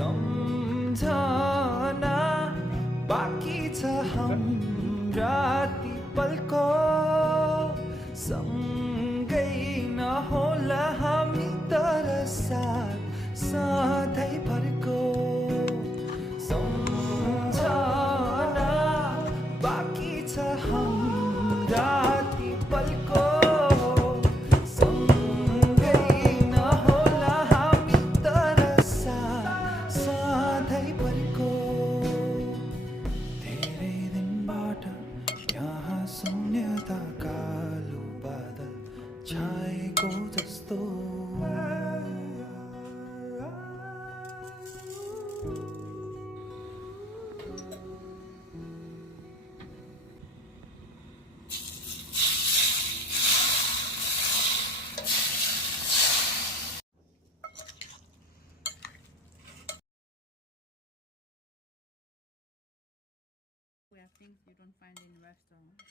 सम्झना बाँकी छ हाम्रा ती पलको सँगै नहोला हामी तर साथ सधैँभरको सम्झना बाँकी छ हाम्रा ती पलको सँगै नहोला हामी तर साथ सधैँभरको धेरै दिनबाट यहाँ शून्यता कालो बादल छाएको जस्तो We have things you don't find in restaurants.